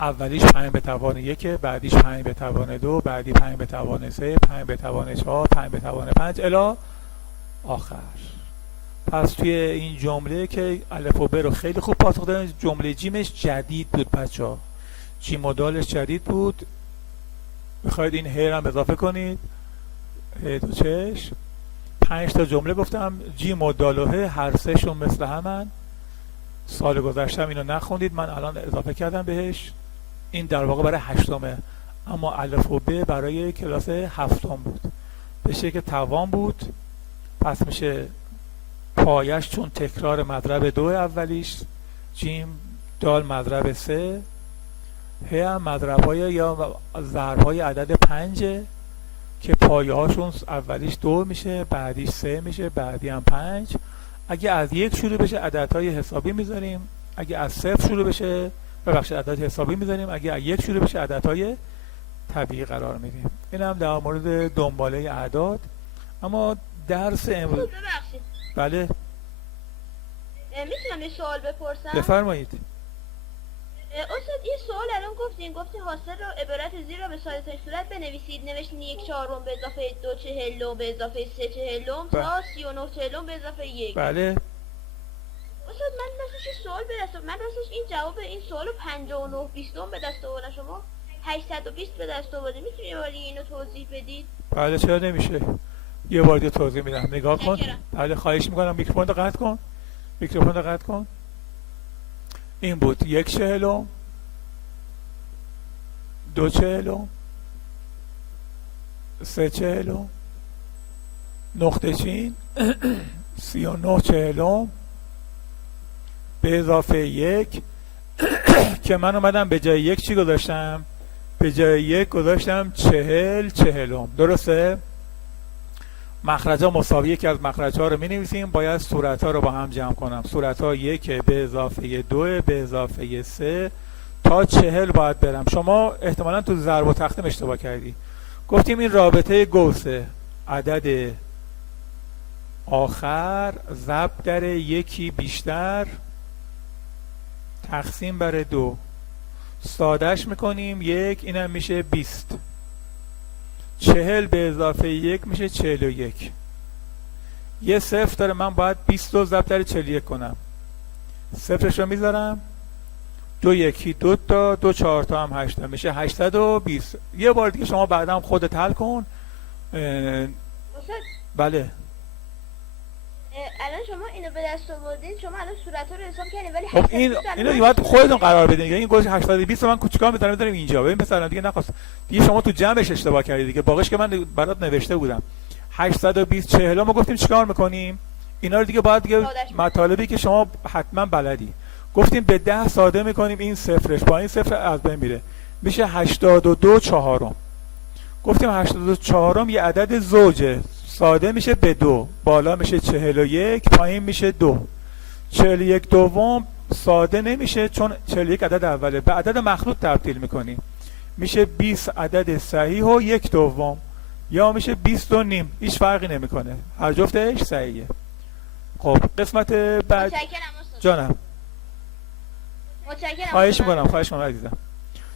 اولیش 5 به توان 1، بعدیش 5 به توان 2، بعدی 5 به توان 3، 5 به توان 4، 5 به توان 5 الی آخر. پس توی این جمله که الف و ب رو خیلی خوب پاسخ دادن. جمله جیمش جدید بود بچه‌ها. جیم و دالش جدید بود. میخواید این هیر هم اضافه کنید. هی دو چشم. 5 تا جمله گفتم. جیم و دال و ه هر سه شون مثل همن. سال گذشتم اینو نخوندید، من الان اضافه کردم بهش. این در واقع برای 8مه، اما الف و ب برای کلاس 7 بود. بشه که توان بود. پس میشه پایش چون تکرار مضرب 2 اولیش جیم دال مضرب 3 ه هم مضرب های یا ضرب های عدد 5 که پایه هاشون اولیش 2 میشه، بعدیش 3 میشه، بعدی هم 5. اگه از 1 شروع بشه عددهای حسابی میذاریم، اگه از 0 شروع بشه عدد حسابی میذاریم، اگه از 1 شروع بشه عددهای طبیعی قرار میدیم. این هم در مورد دنباله اعداد. اما درس امروز ببخشید بله میتونم یه سوال بپرسم؟ بفرمایید. استاد این سوال الان گفتین حاصل رو عبارت زیر رو به ساده ترین صورت بنویسید. نوشتین 1/4 به اضافه 2/40 به اضافه 3/40 تا 39/40 به اضافه 1. بله استاد من راستش یه سوال به دست من راستش این جواب این سوالو 59/20 به دست آوردم، شما 820 به دست آوردید. میتونی یه باری اینو توضیح بدید؟ بله چرا نمیشه، یه بار دیگه توضیح میدم، نگاه کن. شکرم. بله خواهش میکنم میکروفون رو قطع کن، میکروفون رو قطع کن. این بود 1/40 2/40 3/40 نقطه چین 39/40 به اضافه 1 که من اومدم به جای 1 چی گذاشتم؟ به جای 1 گذاشتم 40/40. درسته؟ مخرج‌ها مساوی یکی از مخرج‌ها رو می‌نویسیم، باید صورت‌ها رو با هم جمع کنم. صورت‌ها 1 به اضافه 2 به اضافه 3 تا 40 باید برم. شما احتمالاً تو ضرب و تقسیم اشتباه کردی. گفتیم این رابطه گوسه، عدد آخر ضرب در یکی بیشتر تقسیم بر 2. سادهش میکنیم 1، اینم میشه 20. 40 به اضافه 1 میشه 41. یه صفر داره، من باید 20 رو ضرب در 41 کنم. صفرش رو میذارم، 2 1 2 تا 2 4 تا هم 8 میشه 820. یه بار دیگه شما بعدم خودت حل کن. استاد بله الان شما اینو به دست آوردین، شما الان صورت‌ها رو حساب کردین ولی خب اینو دیگه باید خودتون قرار بدین. این گوش 820 من کوچیک‌ها میذارم اینجا. ببین مثلا دیگه نخواست دیگه شما تو جمعش اشتباه کردید دیگه، باقیش که من برات نوشته بودم 820 40 ما گفتیم چیکار می‌کنیم؟ اینا رو دیگه باید دیگه مطالبی که شما حتما بلدی گفتیم به 10 ساده می‌کنیم، این صفرش با این صفر از بین میره، میشه 82/4. گفتیم 82/4 یه عدد زوجه، ساده میشه به 2، بالا میشه 41، پایین میشه 2. 41/2 ساده نمیشه چون 41 عدد اوله، به عدد مخلوط تبدیل میکنیم، میشه 20 عدد صحیح و 1/2 یا میشه 20.5. هیچ فرقی نمیکنه، هر جفتش صحیحه. خب قسمت بعد جانم متشکرم. خواهش میکنم عزیزم.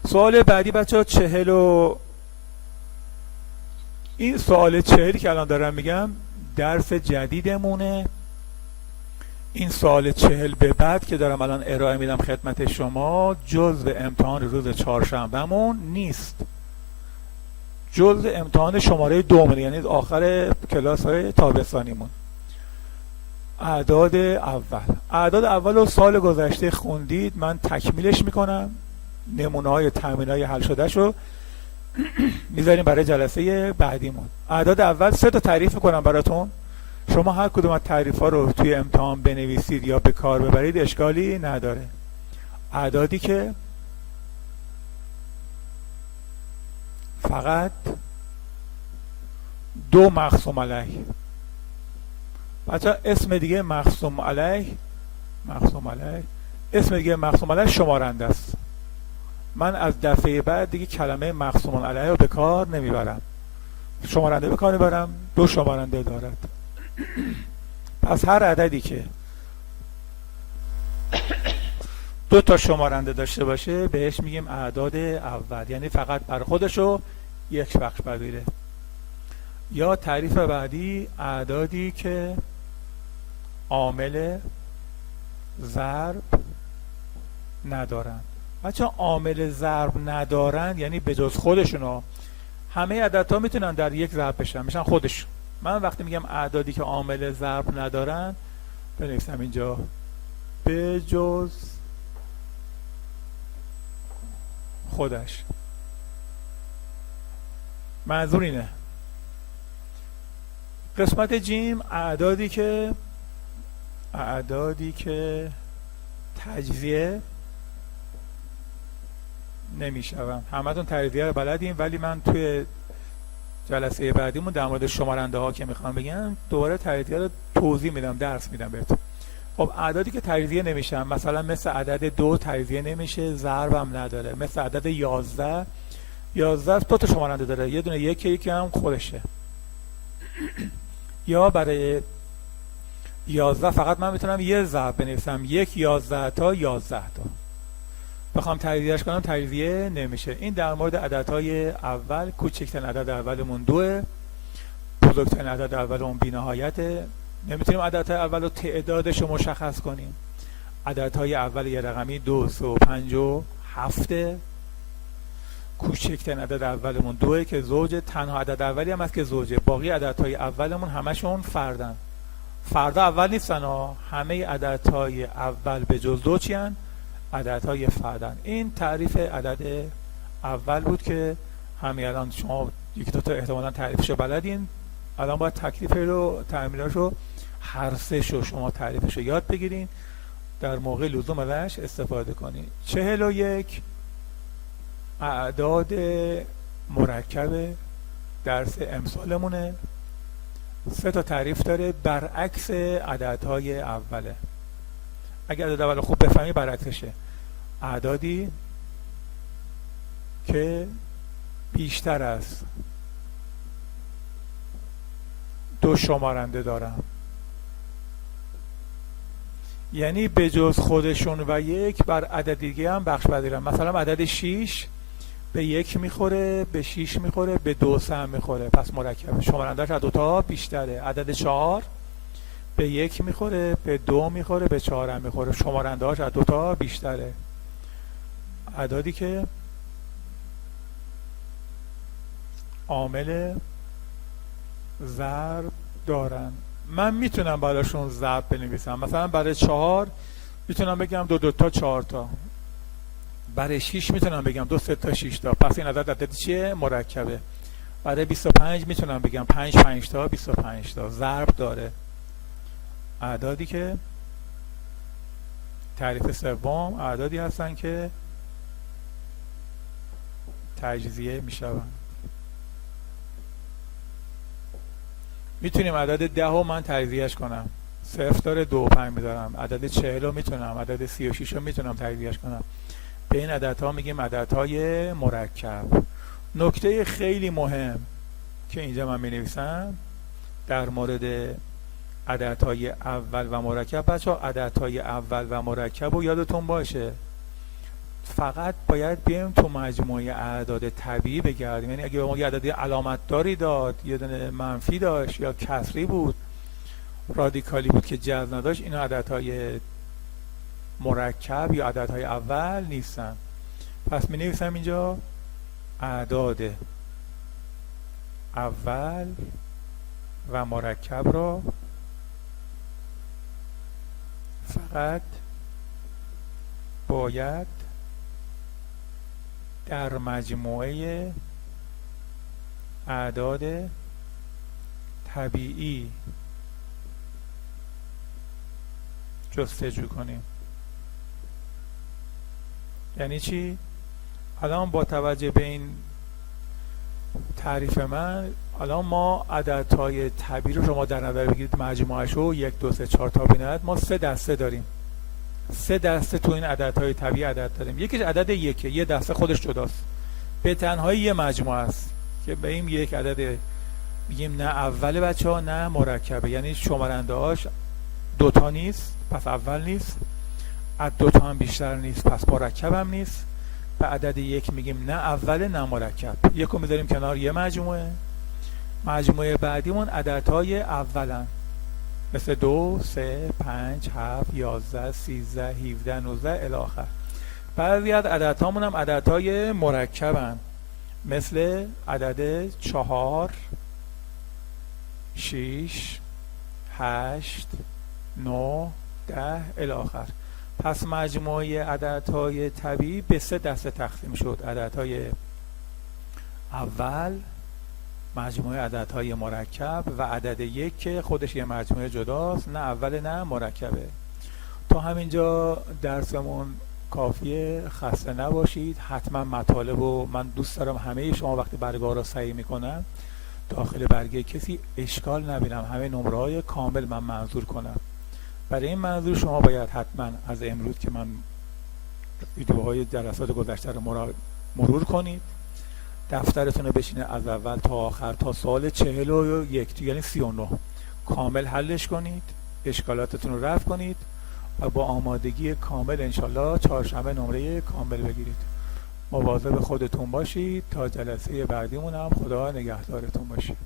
سوال بعدی بچه‌ها 40 این سوال 40 که الان دارم میگم درس جدیدمونه. این سوال 40 به بعد که دارم الان ارائه میدم خدمت شما جزء امتحان روز چهارشنبهمون نیست، جزء امتحان شماره 2 یعنی آخر کلاس های تابستانیمون. اعداد اول رو سال گذشته خوندید، من تکمیلش میکنم، نمونه های تمرین های حل شده شو میذاریم برای جلسه بعدیمون. اعداد اول 3 تا تعریف میکنم براتون، شما هر کدوم از تعریف ها رو توی امتحان بنویسید یا به کار ببرید اشکالی نداره. اعدادی که فقط 2 مقسوم علیه، بچه اسم دیگه مقسوم علیه اسم دیگه مقسوم علیه شمارنده است. من از دفعه بعد دیگه کلمه مقسوم علیه رو به کار نمیبرم، شمارنده به کار میبرم. 2 شمارنده دارد. پس هر عددی که 2 تا شمارنده داشته باشه بهش میگیم اعداد اول، یعنی فقط بر خودشو یک بخش پذیره. یا تعریف بعدی اعدادی که عامل ضرب ندارند. بچه عامل ضرب ندارند یعنی به جز خودشون همه عددها میتونن در یک ضرب بشن، میشن خودشون. من وقتی میگم اعدادی که عامل ضرب ندارن بنویسم اینجا به جز خودش. منظور اینه. قسمت جیم اعدادی که تجزیه نمیشوم. همتون تجزیه رو بلدین، ولی من توی جلسه بعدیمون در مورد شمارنده ها که میخوام بگم دوباره تجزیه رو توضیح میدم، درس میدم بهتون. خب اعدادی که تجزیه نمیشن، مثلا مثل عدد 2 تجزیه نمیشه، ضرب هم نداره. مثل عدد 11 دو تا شمارنده داره، یه دونه یکی هم خودشه. یا برای 11 فقط من میتونم یه ضرب بنویسم، 11 تا 11 تا. بخوام تجزیهش کنم تجزیه نمیشه. این در مورد عددهای اول. کوچکترین عدد اولمون 2، بزرگترین عدد اولمون بی‌نهایته. نمیتونیم عددهای اول رو تعدادش رو مشخص کنیم. عددهای اول یه رقمی 2 3 و 5 و 7. کوچکترین عدد اولمون 2 که زوجه، تنها عدد اولی هم هست که زوجه. باقی عددهای اولمون همشون فردن. فردا اول نیستن ها، همه عددهای اول به جز دو چی هن؟ عددهای فردن. این تعریف عدد اول بود که همین الان شما یکی دو تا احتمالاً تعریفشو بلدین. الان باید تکلیف رو، تعمیرش رو، هر سه شو شما تعریفش رو یاد بگیرین، در موقع لزوم ازش استفاده کنین. 41 اعداد مرکب درس امسالمونه. 3 تا تعریف داره، برعکس عددهای اوله. اگر عدد اول خوب بفهمی برعکسشه. اعدادی که بیشتر از 2 شمارنده دارن، یعنی به جز خودشون و یک بر عدد دیگه هم بخش پذیرن. مثلا عدد 6 به 1 میخوره، به 6 میخوره، به 2 هم میخوره، پس مرکبه، شمارنده‌اش از 2 تا بیشتره. عدد 4 به 1 میخوره، به 2 میخوره، به 4 هم میخوره، شمارنده‌اش از 2 تا بیشتره. اعدادی که عامل ضرب دارن، من میتونم براشون ضرب بنویسم. مثلا برای 4 میتونم بگم 2 2 تا 4 تا. برای 6 میتونم بگم 2 3 تا 6 تا، پس این عدد چیه؟ مرکبه. برای 25 میتونم بگم 5 5 تا 25 تا. ضرب داره. اعدادی که تعریف سوم اعدادی هستن که تجزیه میشون. میتونیم عدد 10 رو من تجزیهش کنم، 0 داره 2 و 5 میذارم. عدد 40 رو میتونم، عدد 36 رو میتونم تجزیهش کنم. به این عددها میگیم عددهای مرکب. نکته خیلی مهم که اینجا من مینویسم در مورد عددهای اول و مرکب، بچه‌ها عددهای اول و مرکب رو یادتون باشه فقط باید بیایم تو مجموعه اعداد طبیعی بگردیم. یعنی اگه به ما یه عددی علامت داری داد، یه دونه منفی داشت یا کسری بود، رادیکالی بود که جذر نداشت، اینا عددهای مرکب یا عددهای اول نیستن. پس می نویسم اینجا اعداد اول و مرکب را فقط باید در مجموعه اعداد طبیعی جستجو کنیم. یعنی چی؟ الان با توجه به این تعریف من، الان ما عددهای طبیعی رو شما در نظر بگیرید، مجموعش رو 1 2 3 4 تا بینید، ما 3 دسته داریم. 3 دسته تو این عددهای طبیعی عدد داریم. یکیش عدد 1، یه دسته خودش جداست، به تنهایی یه مجموعه است که به این یک عدد میگیم نه اوله بچه‌ها نه مرکبه. یعنی شمارنده هاش 2 تا نیست پس اول نیست، از 2 تا هم بیشتر نیست پس مرکب هم نیست. به عدد 1 میگیم نه اوله نه مرکب. یکو میذاریم کنار یه مجموعه. مجموعه بعدیمون عددهای اولن، مثل 2 3 5 7 11 13 17 19 الی آخر. بعضی از عددهامون هم عددهای مرکبن، مثل عدد 4 6 8 9 10 الی آخر. پس مجموعه عددهای طبیعی به 3 دسته تقسیم شد: عددهای اول، مجموعه عددهای مرکب و عدد 1 که خودش یه مجموعه جداست، نه اول نه مرکبه. تا همینجا درسمون کافیه. خسته نباشید. حتما مطالب و من دوست دارم همه شما وقتی برگه را سعی میکنم داخل برگه کسی اشکال نبینم، همه نمره های کامل من منظور کنم. برای این منظور شما باید حتما از امروز که من ویدیوهای جلسات گذشته رو مرور کنید، دفترتون رو بشینه از اول تا آخر تا سوال 41 یعنی 39 کامل حلش کنید، اشکالاتتون رو رفع کنید و با آمادگی کامل انشالله چهارشنبه نمره کامل بگیرید. مواظب خودتون باشید. تا جلسه بعدیمون هم خدا نگهدارتون باشه.